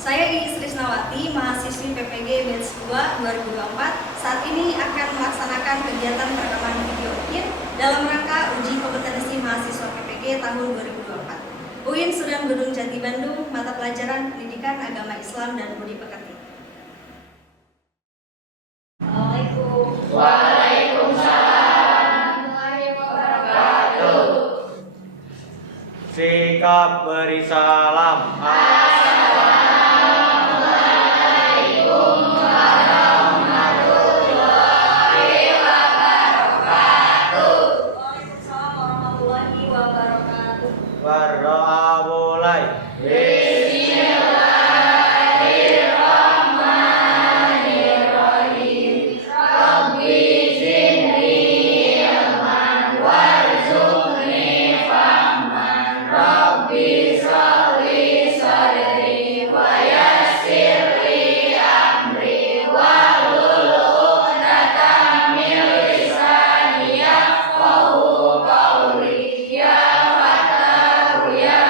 Saya Iis Trisnawati, mahasiswi PPG Batch 2 2024. Saat ini akan melaksanakan kegiatan perekaman video UIN dalam rangka uji kompetensi mahasiswa PPG tahun 2024. UIN Sudan Gedung Jati Bandung, mata pelajaran Pendidikan Agama Islam dan Budi Pekerti. Assalamualaikum. Waalaikumsalam. Warahmatullahi wabarakatuh. Sikap beri salam. Assalamualaikum warahmatullahi wabarakatuh. Waalaikumsalam warahmatullahi wabarakatuh. Berdoa mulai. Bismillahirrahmanirrahim. Rabbi zidni ilman warzuqni fahman. Rabbi shrahli sadri wa yassir li amri wahlul 'uqdatam min lisani yafqahu qawli. Ya Fattahu ya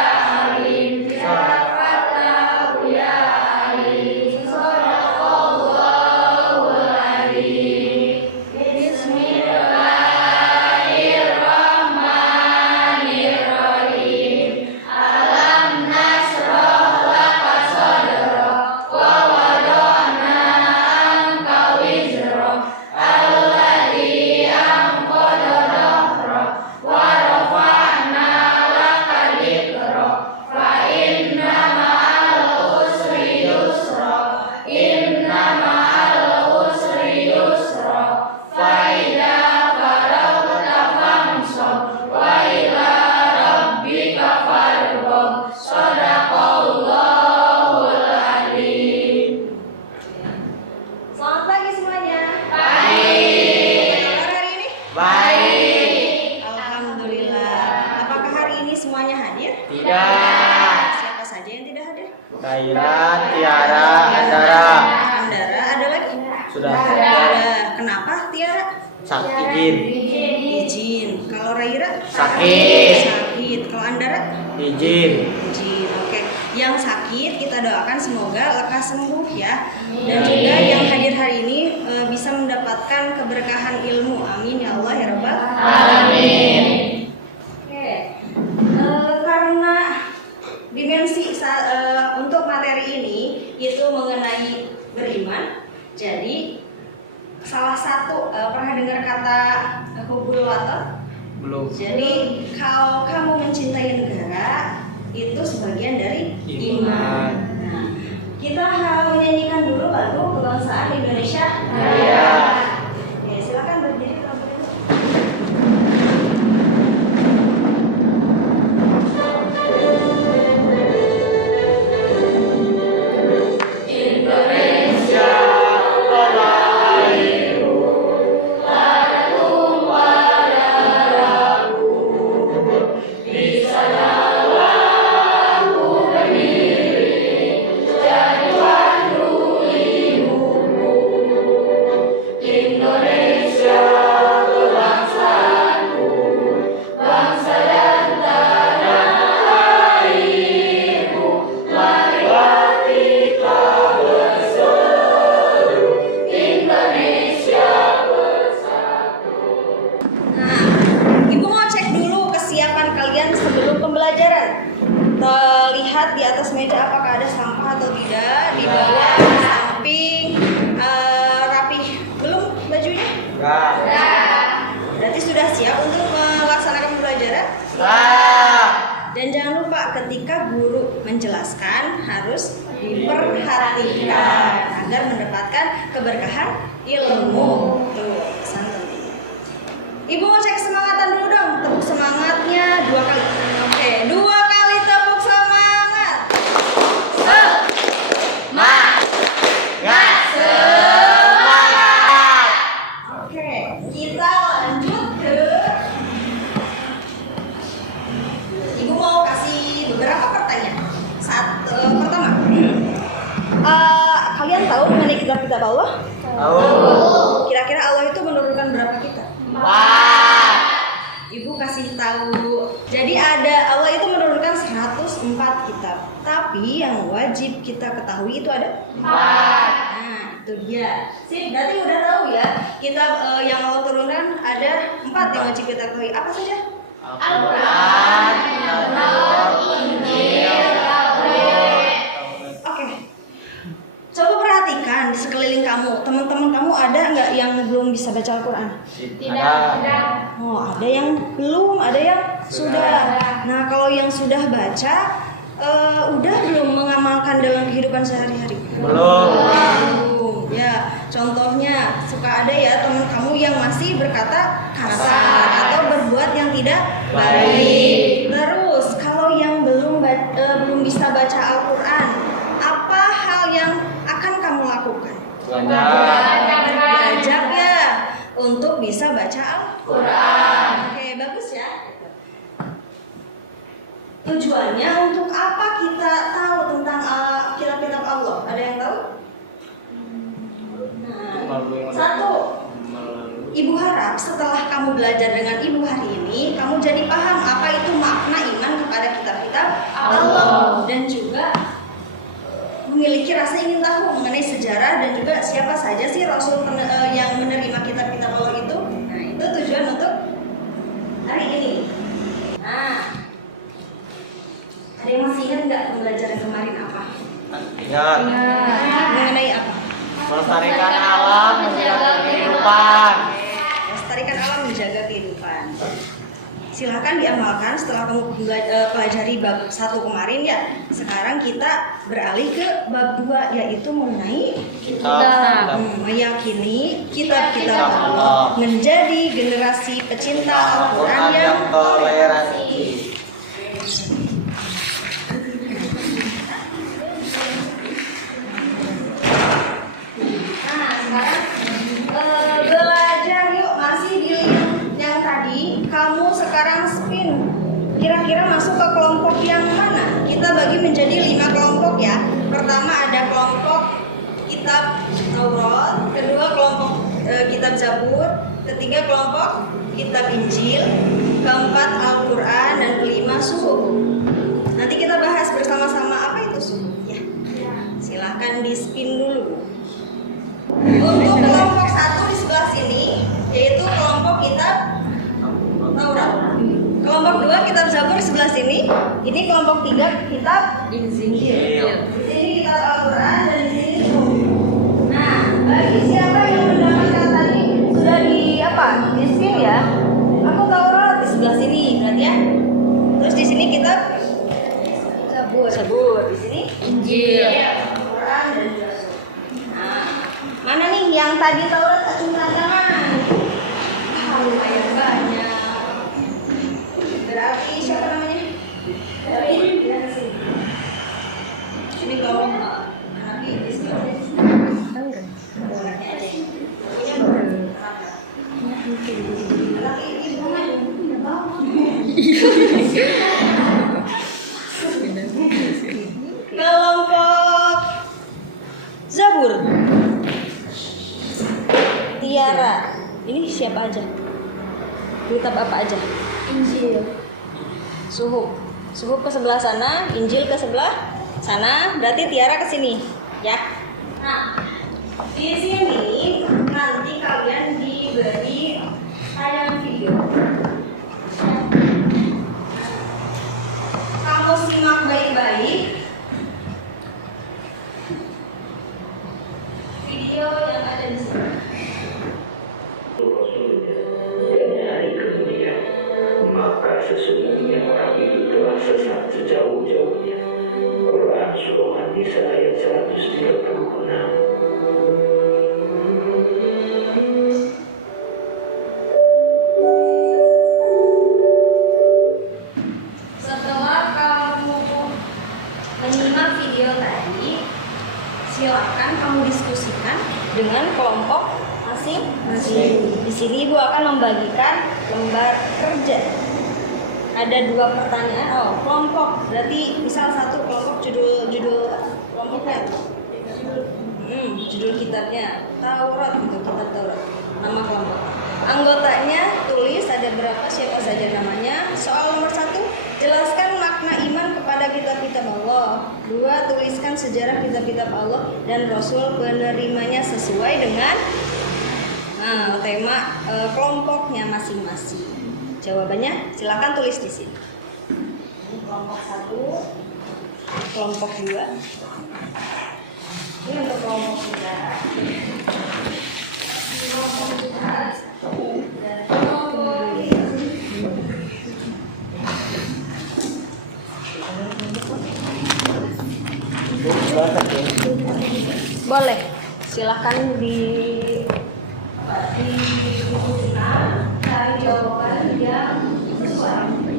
Alim, ya Fattahu ya Alim. Shadaqallahul Azim. Bismillahirrahmanirrahim. Alam nashrah laka sadrak wa wada'na anka wizrak alladzi anqadha dhahrak wa rafa'na laka dhikrak fa inna ma'al usri yusra inna ma'al usri yusra fa idza faragta fansab wa ila rabbika farghab. Shadaqallahul Azim. Selamat pagi semuanya. Baik. Apa kabar hari ini? Baik. Alhamdulillah. Apakah hari ini semuanya hadir? Tidak. Siapa saja yang tidak hadir? Khairat, Tiara, Andara. Andara, ada lagi? Sudah. Ada. Kenapa Tiara? Sakit. Izin. Kalau Raira? Sakit. Sakit. Kalau Andara? Izin. Izin. Oke. Yang sakit kita doakan semoga lekas sembuh ya. Dan juga yang hadir hari ini bisa mendapatkan keberkahan ilmu. Amin ya Allah ya Rabbal Amin. Oke. Karena dimensi untuk materi ini itu mengenai beriman. Jadi salah satu pernah dengar kata hubul waton? Belum. Jadi kalau kamu mencintai negara itu sebagian dari Iman. iman. Nah, kita menyanyikan dulu lagu kebangsaan Indonesia. Iya. Ya, silakan berdiri kalau begitu. Indonesia tanah airku, tanahku padaku. Di sanalah ku berdiri, jadi pandu ibuku. Indonesia kebangsaanku, bangsa dan tanah airku. Marilah kita berseru, Indonesia bersatu. Nah, Ibu mau cek dulu kesiapan kalian sebelum pembelajaran. Lihat di atas meja apakah ada sampah atau tidak, di bawah, di samping, rapih. Belum bajunya? Enggak. Berarti sudah siap untuk melaksanakan pembelajaran? Dan jangan lupa ketika guru menjelaskan harus diperhatikan agar mendapatkan keberkahan ilmu. Tuh, pesan penting. Ibu mau cek kesemangatan dulu dong. Tepuk semangatnya 2 kali. Oke, 2 kali tepuk semangat. Semangat. Oke, kita lanjut ke Ibu mau kasih beberapa pertanyaan. Pertama, kalian tahu mengenai kitab-kitab Allah? Tahu. Kira-kira Allah itu menurunkan berapa kitab? 4. Ibu kasih tahu. Jadi ada Allah itu menurunkan 144 4 kitab. Tapi yang wajib kita ketahui itu ada 4. Nah, itu dia. Sip, berarti udah tahu ya. Kitab yang Allah turunkan ada 4 yang wajib kita ketahui. Apa saja? Al-Quran, Taurat, Injil, Taurat. Oke. Coba perhatikan di sekeliling kamu. Teman-teman kamu ada nggak yang belum bisa baca Al-Quran? Tidak. Oh, ada yang belum, ada yang sudah. Nah, kalau yang sudah baca, udah belum mengamalkan dalam kehidupan sehari-hari? Belum. Ya, contohnya suka ada ya teman kamu yang masih berkata kasar atau berbuat yang tidak baik. Terus, kalau yang belum bisa baca Al-Quran, apa hal yang akan kamu lakukan? Belajar ya untuk bisa baca Al-Quran. Oke, bagus ya. Tujuannya untuk apa kita tahu tentang kitab-kitab Allah? Ada yang tahu? Nah, satu, Ibu harap setelah kamu belajar dengan Ibu hari ini, kamu jadi paham apa itu makna iman kepada kitab-kitab Allah dan juga memiliki rasa ingin tahu mengenai sejarah dan juga siapa saja sih Rasul yang menerima kitab-kitab Allah itu. Nah, itu tujuan untuk hari ini. Nah, ada yang masih ingat nggak pembelajaran kemarin apa? Ingat. Mengenai apa? Melestarikan alam, menjaga kehidupan. Melestarikan alam, menjaga kehidupan. Silahkan diamalkan setelah kamu pelajari bab 1 kemarin ya. Sekarang kita beralih ke bab 2, yaitu mengenai meyakini kitab-kitab Allah, menjadi generasi pecinta Al-Quran yang toleransi. Nah, sekarang belajar yuk, masih di link yang tadi. Kamu sekarang spin, kira-kira masuk ke kelompok yang mana? Kita bagi menjadi 5 kelompok ya. Pertama ada kelompok kitab Taurat, kedua kelompok kitab Zabur, ketiga kelompok kitab Injil, keempat Al-Quran, dan kelima suhuf. Nanti kita bahas bersama-sama apa itu suhuf ya. Silahkan di spin dulu. Untuk kelompok 1 di sebelah sini, yaitu kelompok kitab Taurat. Kelompok 2 kitab Zabur di sebelah sini. Ini kelompok 3 kitab Injil. Di sini kitab Al-Quran dan di sini suhuf. Nah, bagi siapa yang mendapatkan tadi sudah di spin ya. Aku Taurat di sebelah sini, berarti ya. Terus di sini kitab Zabur. Di sini Injil. Al-Quran dan juga suhuf. Nah, mana nih yang tadi Taurat acungkan tangan? Lumayan banyak. Berarti siapa namanya? Dari sini. Ini tolong anak di sini. Anaknya ada. Punya anak ibu kelompok Zabur. Tiara. Ini siapa aja? Kitab apa aja? Injil. Suhuf ke sebelah sana, Injil ke sebelah sana, berarti Tiara ke sini, ya. Nah, di sini nanti kalian diberi tayangan video. Kamu simak baik-baik video yang ada di sini. Rasulnya dan hari kemudian, maka sesungguhnya orang itu telah sesat sejauh-jauhnya. Quran Surah An-Nisa ayat 136. Setelah kamu menyimak video tadi, silakan kamu diskusikan dengan kelompok masing-masing. Di sini Ibu akan membagikan lembar kerja. Ada 2 pertanyaan. Kelompok berarti misal satu kelompok judul kelompoknya. Judul kitabnya Taurat, gitu, kitab Taurat. Nama kelompok. Anggotanya tulis ada berapa, siapa saja namanya. Soal nomor 1, jelaskan makna iman kepada kitab-kitab kitab Allah. 2. Tuliskan sejarah kitab-kitab Allah dan Rasul penerimanya sesuai dengan tema kelompoknya masing-masing. Jawabannya silakan tulis di sini. Kelompok 1, kelompok 2. Ini untuk kelompok 3. Kelompok 1 dan kelompok 3. Boleh, silahkan cari jawaban yang sesuai.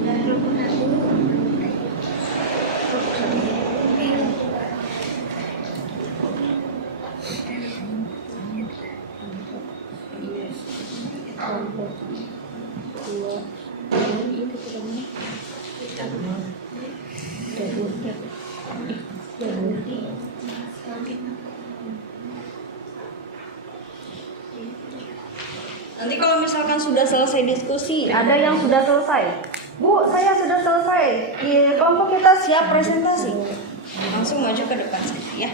Nanti kalau misalkan sudah selesai diskusi, ada yang sudah selesai. Bu, saya sudah selesai. Di kelompok kita siap presentasi. Langsung maju ke depan saja ya.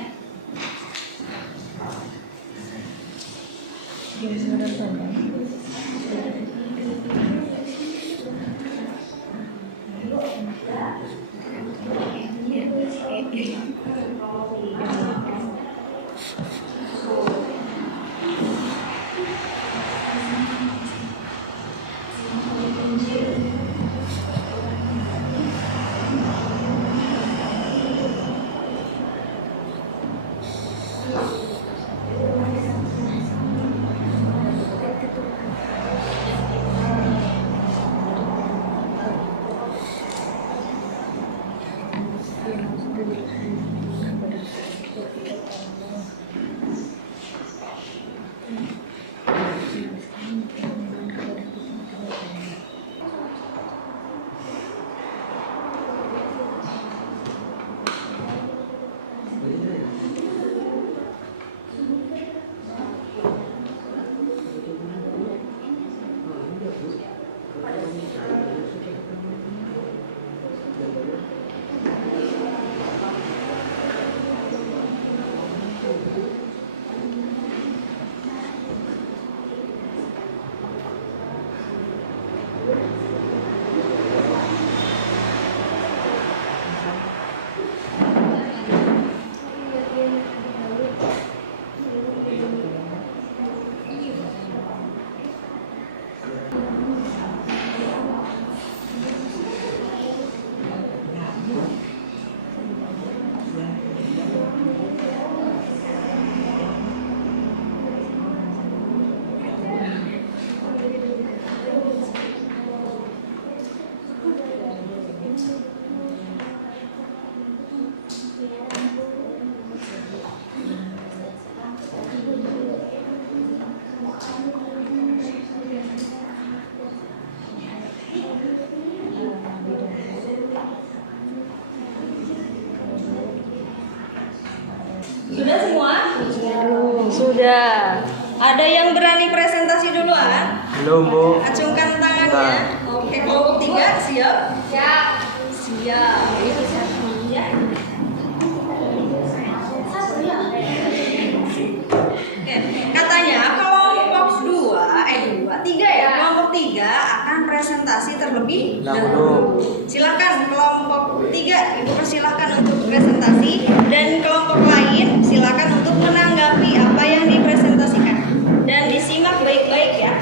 Sudah semua? Sudah. Ada yang berani presentasi duluan? Belum, Bu. Acungkan tangannya. Oke, kelompok 3 siap? Siap. Siap. Ya. Oke, katanya kelompok 3 ya. Kelompok 3 akan presentasi terlebih dahulu. Silakan kelompok 3, Ibu persilahkan untuk presentasi, dan kelompok lain silakan untuk menanggapi apa yang dipresentasikan. Dan disimak baik-baik ya.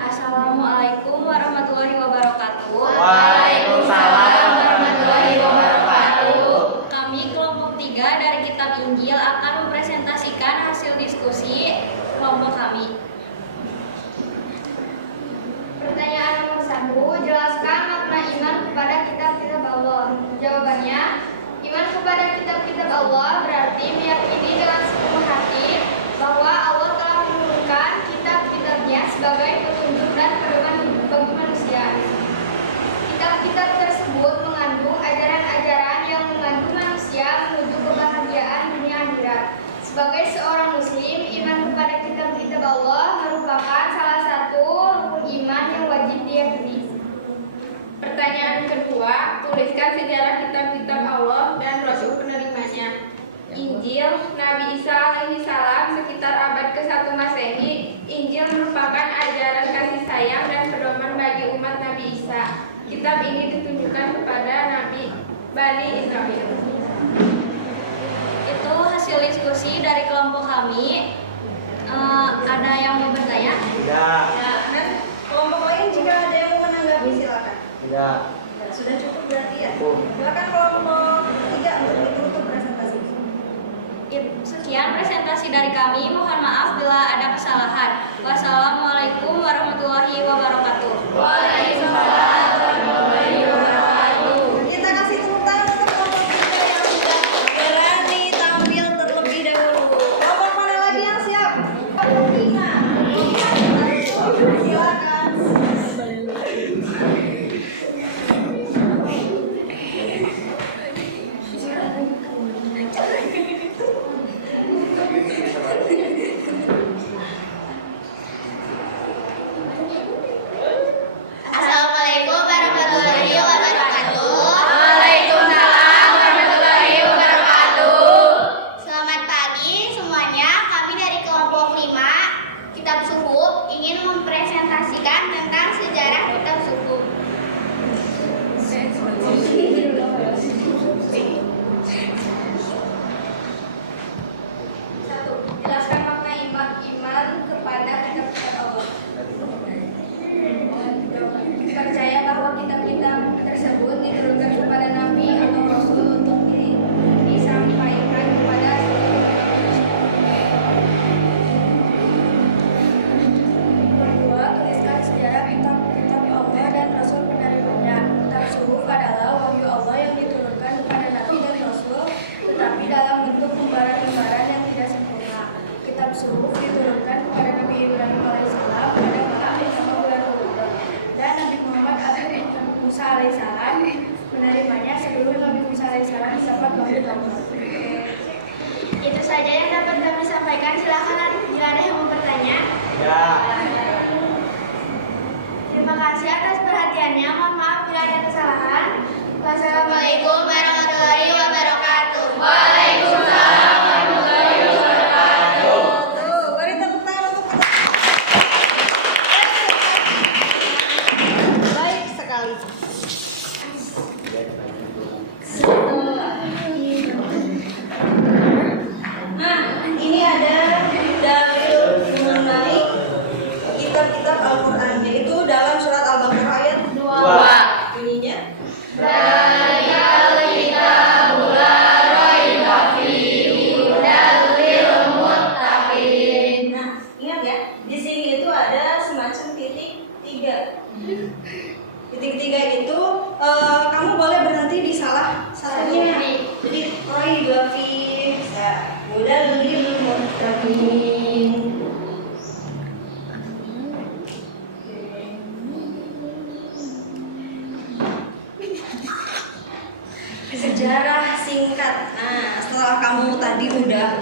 Assalamualaikum warahmatullahi wabarakatuh. Waalaikumsalam warahmatullahi wabarakatuh. Kami kelompok 3 dari Kitab Injil akan mempresentasikan hasil diskusi kelompok kami. Pertanyaan nomor 1, jelaskan makna iman kepada kitab-kitab Allah. Jawabannya, iman kepada kitab-kitab Allah berarti meyakini dengan sepenuh hati bahwa Allah telah menurunkan kitab-kitabnya sebagai petunjuk dan pedoman bagi Sebagai seorang muslim, iman kepada kitab-kitab Allah merupakan salah satu rukun iman yang wajib diyakini. Pertanyaan kedua, tuliskan sejarah kitab-kitab Allah dan Rasul penerimanya. Injil Nabi Isa alaihi salam sekitar abad ke-1 Masehi. Injil merupakan ajaran kasih sayang dan pedoman bagi umat Nabi Isa. Kitab ini ditunjukkan kepada Nabi Bani Israel. Itu hasil diskusi dari kelompok kami. Ada yang mau bertanya? Tidak. Ya, dan kelompok lain jika ada yang mau menanggapi silakan. Tidak. Ya, sudah cukup berarti ya. Cukup. Silakan kelompok 3 untuk ditutup presentasi. Ya, sekian presentasi dari kami. Mohon maaf bila ada kesalahan. Wassalamualaikum warahmatullahi wabarakatuh. Waalaikumsalam warahmatullahi wabarakatuh. Kita kasih tepuk tangan untuk kelompok 3 yang sudah berani tampil terlebih dahulu. Kelompok mana lagi yang siap? Kelompok 5. Silakan. Assalamualaikum warahmatullahi wabarakatuh. Waalaikumsalam warahmatullahi wabarakatuh. Selamat pagi semuanya. Kami dari kelompok 5 Kitab Suhuf ingin mempresentasikan tentang sejarah kitab Suhuf. Satu, jelaskan makna iman kepada kitab-kitab Allah. Percaya bahwa kitab-kitab tersebut diturunkan kepada Nabi atau Rasul untuk disampaikan kepada seluruh manusia. Kedua, tuliskan sejarah kitab-kitab Allah dan Rasul penerimanya. Kitab Suhuf adalah wahyu Allah yang diturunkan kepada Nabi dan Rasul, tetapi dalam bentuk lembaran-lembaran yang tidak sempurna. Kitab Suhuf diturunkan kepada Nabi Ibrahim alaihissalam pada malam bersama bulan Ramadan, dan Nabi Muhammad alaihi Musa alaihissalam menerimanya sebelum Nabi Musa alaihissalam dapat bertemu. Itu saja yang dapat kami sampaikan. Silakan jika ada yang mau bertanya. Tidak. Terima kasih atas perhatiannya. Mohon maaf bila ada kesalahan. Wassalamualaikum warahmatullahi wabarakatuh. Waalaikumsalam warahmatullahi wabarakatuh. Tuh, beri tepuk tangan untuk baik sekali. Nah, ini ada dalil mengenai kitab-kitab Al-Quran, yaitu dalam surat Al-Baqarah ayat 2. Ininya. Nah, ingat ya, di sini itu ada semacam titik 3. Titik 3 itu kamu boleh berhenti di salah satunya. Jadi Roy Gafi, udah dulu muttaqin. Sejarah singkat. Nah, setelah kamu tadi udah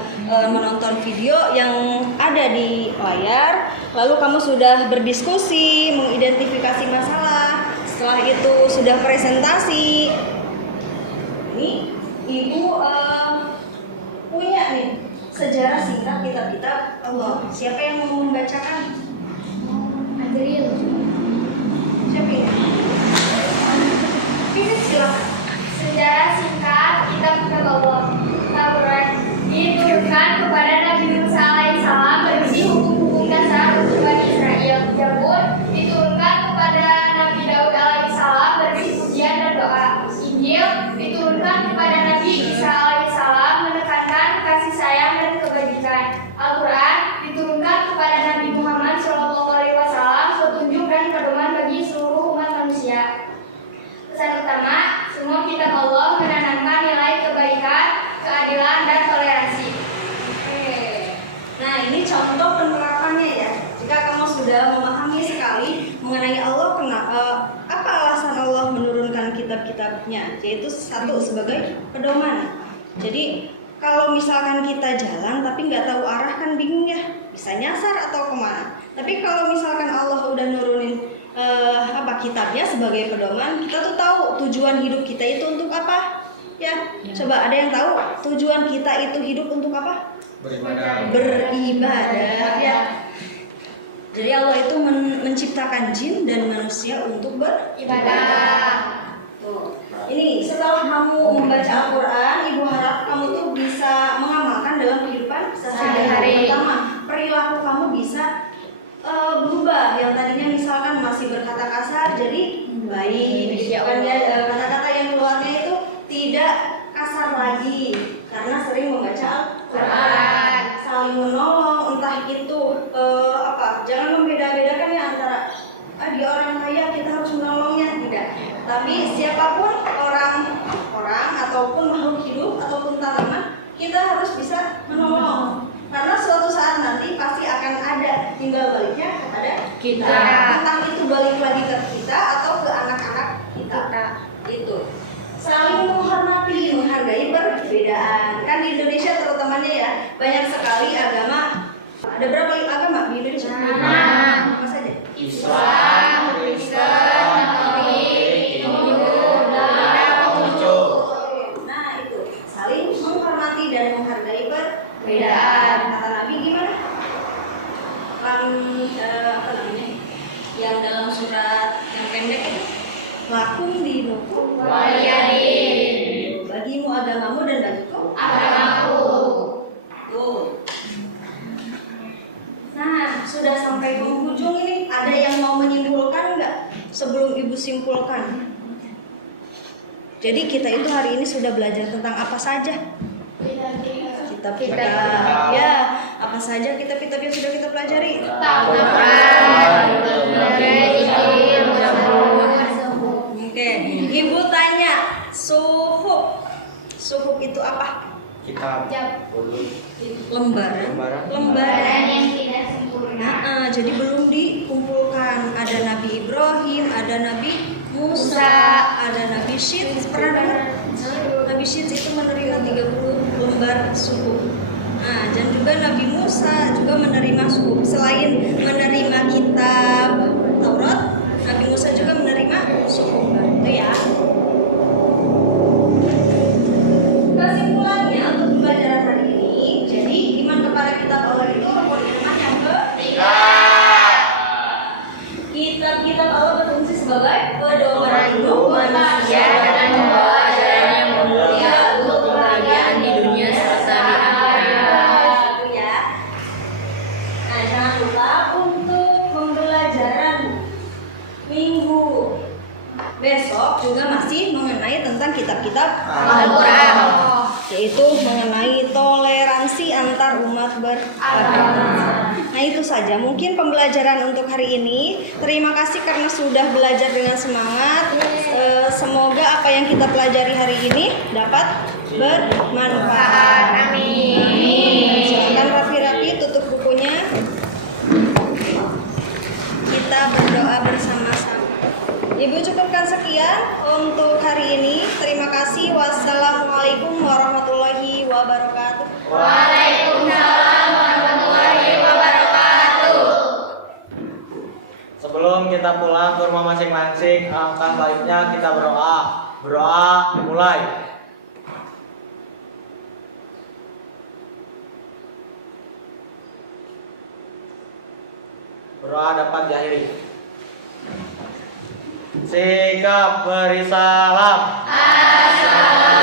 menonton video yang ada di layar, lalu kamu sudah berdiskusi, mengidentifikasi masalah, setelah itu sudah presentasi. Ini ibu punya nih sejarah singkat kitab-kitab Allah. Siapa yang mau membacakan? Adril. Siapa ini? Silakan. Sejarah singkat kitab-kitab Allah. Al-Quran diturunkan kepada Nabi Musa alaihissalam berisi hukum-hukum dasar untuk Bani Israel. Zabur diturunkan kepada Nabi Daud alaihissalam berisi pujian dan doa. Injil diturunkan kepada Nabi Isa alaihissalam menekankan kasih sayang dan kebajikan. Al-Quran diturunkan kepada Nabi Muhammad SAW petunjuk dan pedoman bagi seluruh umat manusia. Pesan utama, semua kitab Allah menanamkan nilai kebaikan, keadilan, dan toleransi. Oke. Nah, ini contoh penerapannya ya. Jika kamu sudah memahami sekali mengenai Allah, apa alasan Allah menurunkan kitab-kitabnya? Yaitu satu, sebagai pedoman. Jadi kalau misalkan kita jalan tapi nggak tahu arah kan bingung ya, bisa nyasar atau kemana. Tapi kalau misalkan Allah udah nurunin kitabnya sebagai pedoman, kita tuh tahu tujuan hidup kita itu untuk apa. Ya, coba ada yang tahu tujuan kita itu hidup untuk apa? Beribadah. Ya. Jadi Allah itu menciptakan jin dan manusia untuk beribadah. Tuh. Ini setelah kamu membaca Al-Quran, Ibu harap kamu tuh bisa mengamalkan dalam kehidupan sehari-hari. Pertama, perilaku kamu bisa berubah. Yang tadinya misalkan masih berkata kasar jadi baik. Kata-kata yang keluarnya itu tidak kasar lagi karena sering membaca Al-Quran. Saling menolong, entah itu jangan membeda-bedakan ya antara dia orang kaya kita harus menolongnya, tidak. Tapi siapapun orang ataupun makhluk hidup ataupun tanaman, kita harus bisa menolong. Karena suatu saat nanti pasti akan ada tinggal baliknya kepada kita. Entah itu balik lagi ke kita atau ke anak-anak kita. Itu. Saling menghormati, menghargai perbedaan. Kan di Indonesia terutamanya ya, banyak sekali agama. Ada berapa agama di Indonesia? Apa saja? Islam, Kristen, Katolik, Hindu, dan Konghucu. Nah itu, saling menghormati dan menghargai perbedaan. Kata Nabi gimana? Yang dalam surat yang pendek itu, lakum dinukum waliyadin. Bagimu agamamu dan bagiku agamaku. Tuh. Nah, sudah sampai penghujung ini. Ada yang mau menyimpulkan nggak sebelum Ibu simpulkan? Jadi kita itu hari ini sudah belajar tentang apa saja? Kitab-kitab. Ya, apa saja kitab-kitab yang sudah kita pelajari? Oke, Ibu tanya, suhuf. Suhuf itu apa? Kitab. Lembaran yang tidak sempurna. Jadi belum dikumpulkan. Ada Nabi Ibrahim, ada Nabi Musa, ada Nabi Syed. Pernah dengar? Nabi Syed itu menerima 30 lembar suhuf. Nah, dan juga Nabi Musa juga menerima suhuf. Selain menerima kitab Taurat, Nabi Musa juga menerima suhuf. Itu ya. Kesimpulannya untuk pembelajaran hari ini, jadi iman kepada kitab Allah itu rukun iman yang ketiga. Kitab-kitab Allah berfungsi sebagai pedoman hidup manusia dengan membawa jalan yang mulia untuk kebahagiaan di dunia serta di akhirat. Itu ya. Nah, jangan lupa untuk pembelajaran minggu besok juga masih mengenai tentang kitab-kitab Al-Quran, yaitu mengenai toleransi antar umat beragama. Nah itu saja mungkin pembelajaran untuk hari ini. Terima kasih karena sudah belajar dengan semangat. Semoga apa yang kita pelajari hari ini dapat bermanfaat. Amin. Silakan rapi-rapi tutup bukunya. Kita berdoa bersama-sama. Ibu cukupkan sekian untuk hari ini. Terima kasih. Wassalamualaikum warahmatullahi wabarakatuh. Waalaikumsalam warahmatullahi wabarakatuh. Sebelum kita pulang ke rumah masing-masing, alangkah baiknya kita berdoa. Berdoa dimulai. Berdoa dapat diakhiri. Sikap beri salam. Assalamualaikum.